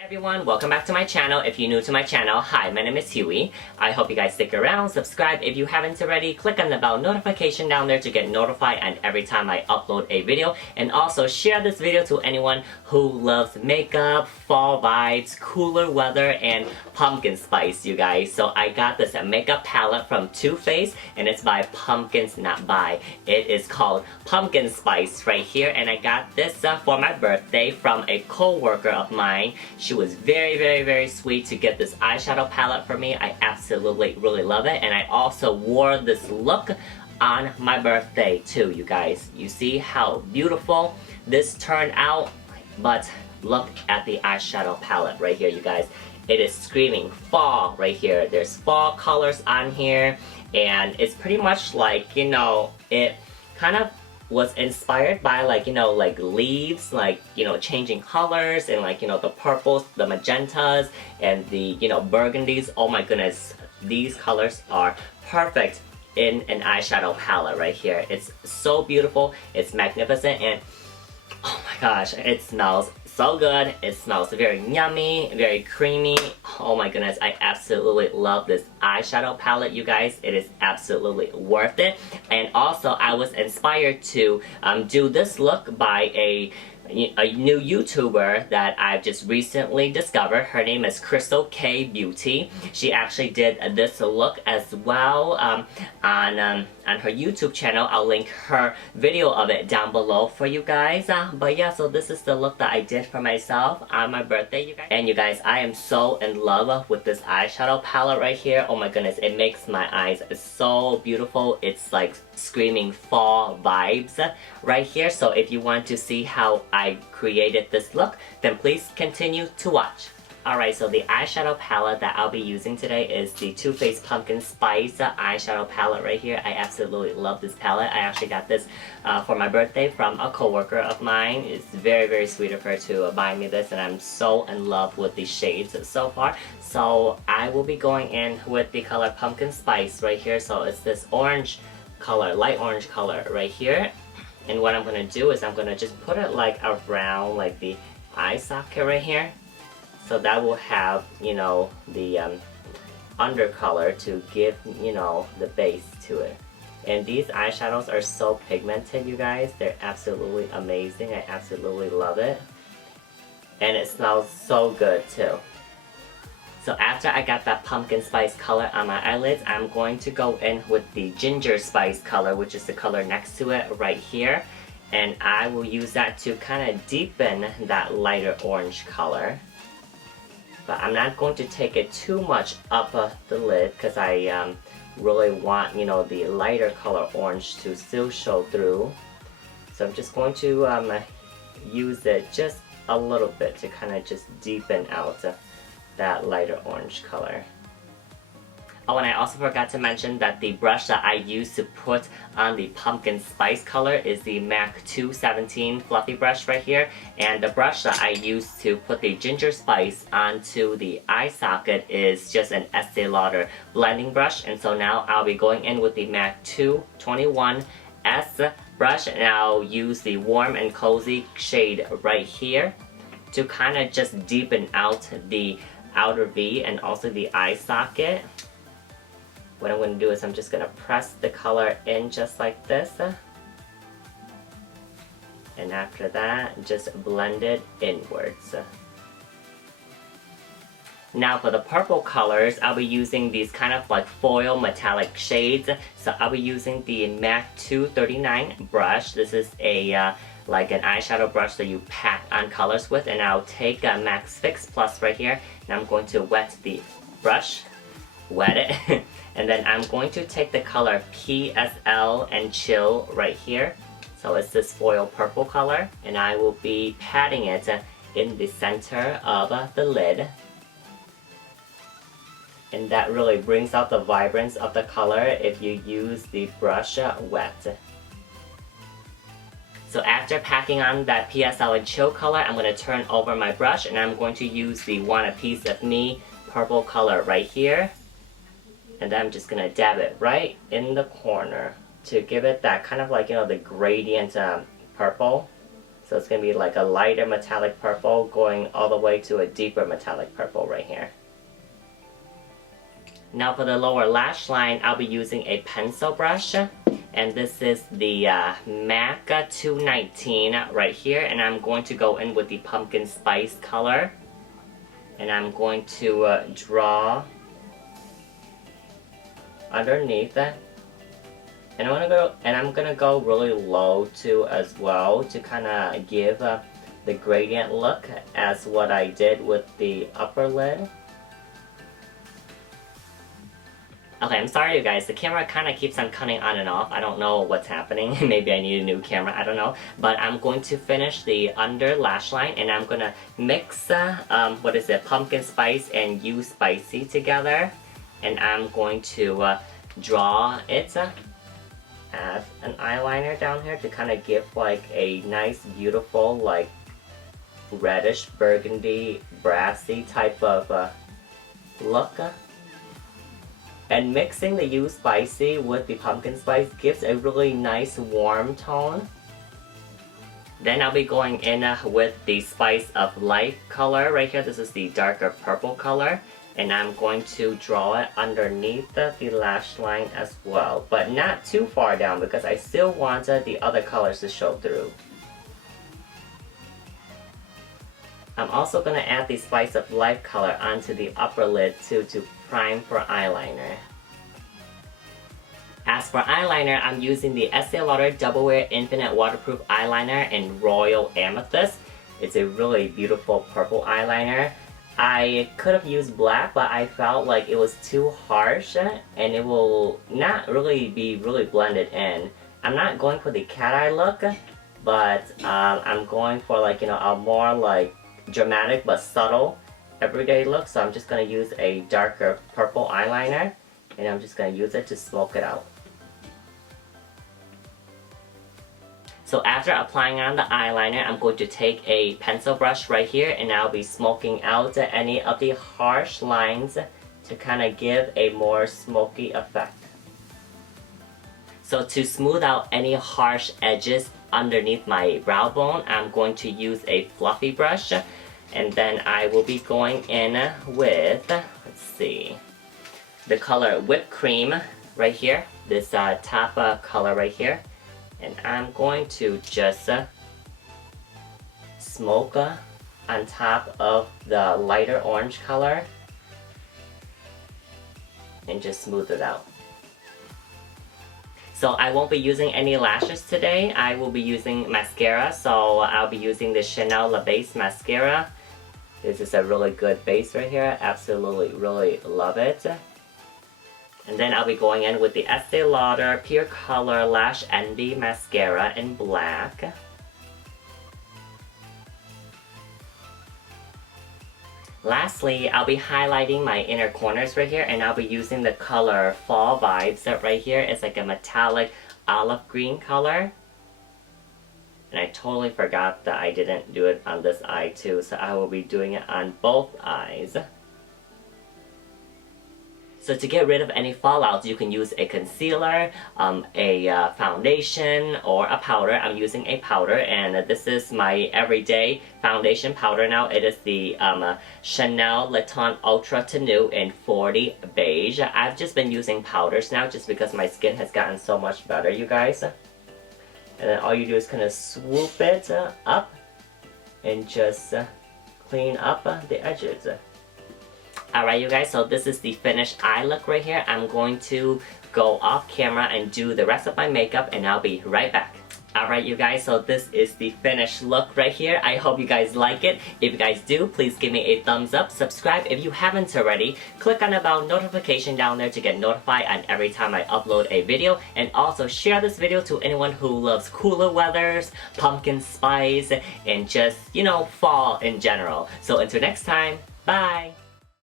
Everyone, welcome back to my channel. If you're new to my channel, hi, my name is Huey. I hope you guys stick around, subscribe if you haven't already, click on the bell notification down there to get notified and every time I upload a video, and also share this video to anyone who loves makeup, fall vibes, cooler weather, and pumpkin spice, you guys. So I got this makeup palette from Too Faced, and it's by Pumpkins Not By. It is called Pumpkin Spice right here, and I got this for my birthday from a co-worker of mine. She was very sweet to get this eyeshadow palette for me. I absolutely really love it, and I also wore this look on my birthday too, you guys. You see how beautiful this turned out, but look at the eyeshadow palette right here, you guys. It is screaming fall right here. There's fall colors on here, and it's pretty much like, you know, it kind of was inspired by like, you know, like leaves, like, you know, changing colors, and like, you know, the purples, the magentas, and the, you know, burgundies. Oh my goodness, these colors are perfect in an eyeshadow palette right here. It's so beautiful, it's magnificent, and oh my gosh, it smells so good. It smells very yummy, very creamy. Oh my goodness, I absolutely love this eyeshadow palette, you guys. It is absolutely worth it. And also, I was inspired to do this look by a new YouTuber that I've just recently discovered. Her name is Crystal K Beauty. She actually did this look as well on her YouTube channel. I'll link her video of it down below for you guys. But yeah, so this is the look that I did for myself on my birthday, you guys. And you guys, I am so in love with this eyeshadow palette right here. Oh my goodness, it makes my eyes so beautiful. It's like screaming fall vibes right here. So if you want to see how I created this look, then please continue to watch. Alright, so the eyeshadow palette that I'll be using today is the Too Faced Pumpkin Spice eyeshadow palette right here. I absolutely love this palette. I actually got this for my birthday from a co-worker of mine. It's very sweet of her to buy me this, and I'm so in love with the shades so far. So I will be going in with the color Pumpkin Spice right here. So it's this orange color, light orange color right here. And what I'm going to do is I'm going to just put it like around like the eye socket right here. So that will have, you know, the undercolor to give, you know, the base to it. And these eyeshadows are so pigmented, you guys. They're absolutely amazing. I absolutely love it. And it smells so good too. So after I got that pumpkin spice color on my eyelids, I'm going to go in with the ginger spice color, which is the color next to it right here. And I will use that to kind of deepen that lighter orange color. But I'm not going to take it too much up the lid because I really want, you know, the lighter color orange to still show through. So I'm just going to use it just a little bit to kind of just deepen out that lighter orange color. Oh, and I also forgot to mention that the brush that I use to put on the pumpkin spice color is the MAC 217 fluffy brush right here. And the brush that I use to put the ginger spice onto the eye socket is just an Estee Lauder blending brush. And so now I'll be going in with the MAC 221S brush, and I'll use the warm and cozy shade right here to kind of just deepen out the outer V and also the eye socket. What I'm going to do is I'm just going to press the color in just like this. And after that, just blend it inwards. Now for the purple colors, I'll be using these kind of like foil metallic shades. So I'll be using the MAC 239 brush. This is a like an eyeshadow brush that you pack on colors with. And I'll take a Max Fix Plus right here, and I'm going to wet the brush. Wet it. And then I'm going to take the color PSL and Chill right here. So it's this foil purple color, and I will be patting it in the center of the lid. And that really brings out the vibrance of the color if you use the brush wet. So after packing on that PSL and Chill color, I'm going to turn over my brush, and I'm going to use the Want a Piece of Me purple color right here. And then I'm just going to dab it right in the corner to give it that kind of like, you know, the gradient purple. So it's going to be like a lighter metallic purple going all the way to a deeper metallic purple right here. Now for the lower lash line, I'll be using a pencil brush. And this is the MAC 219 right here. And I'm going to go in with the pumpkin spice color. And I'm going to draw underneath. And I'm gonna go really low too as well to kind of give the gradient look as what I did with the upper lid. Okay, I'm sorry you guys, the camera kind of keeps on cutting on and off. I don't know what's happening. Maybe I need a new camera, I don't know. But I'm going to finish the under lash line and I'm gonna mix, what is it, pumpkin spice and you spicy together. And I'm going to draw it as an eyeliner down here to kind of give like a nice, beautiful, like reddish, burgundy, brassy type of look. And mixing the You Spicy with the pumpkin spice gives a really nice warm tone. Then I'll be going in with the Spice of Life color right here. This is the darker purple color. And I'm going to draw it underneath the lash line as well. But not too far down because I still wanted the other colors to show through. I'm also going to add the Spice of Life color onto the upper lid too to prime for eyeliner. As for eyeliner, I'm using the Estee Lauder Double Wear Infinite Waterproof Eyeliner in Royal Amethyst. It's a really beautiful purple eyeliner. I could have used black, but I felt like it was too harsh and it will not really be blended in. I'm not going for the cat eye look, but I'm going for like, you know, a more like dramatic but subtle everyday look. So I'm just going to use a darker purple eyeliner and I'm just going to use it to smoke it out. So after applying on the eyeliner, I'm going to take a pencil brush right here and I'll be smoking out any of the harsh lines to kind of give a more smoky effect. So to smooth out any harsh edges underneath my brow bone, I'm going to use a fluffy brush. And then I will be going in with, let's see, the color Whipped Cream right here. This top color right here. And I'm going to just smoke on top of the lighter orange color and just smooth it out. So I won't be using any lashes today. I will be using mascara. So I'll be using the Chanel La Base mascara. This is a really good base right here. Absolutely, really love it. And then I'll be going in with the Estee Lauder Pure Color Lash Envy Mascara in black. Lastly, I'll be highlighting my inner corners right here, and I'll be using the color Fall Vibes right here. It's like a metallic olive green color. And I totally forgot that I didn't do it on this eye too, so I will be doing it on both eyes. So to get rid of any fallouts, you can use a concealer, a foundation, or a powder. I'm using a powder, and this is my everyday foundation powder now. It is the Chanel Le Teint Ultra Tenue in 40 Beige. I've just been using powders now just because my skin has gotten so much better, you guys. And then all you do is kind of swoop it up and just clean up the edges. Alright you guys, so this is the finished eye look right here. I'm going to go off camera and do the rest of my makeup and I'll be right back. Alright you guys, so this is the finished look right here. I hope you guys like it. If you guys do, please give me a thumbs up. Subscribe if you haven't already. Click on the bell notification down there to get notified on every time I upload a video. And also share this video to anyone who loves cooler weathers, pumpkin spice, and just, you know, fall in general. So until next time, bye!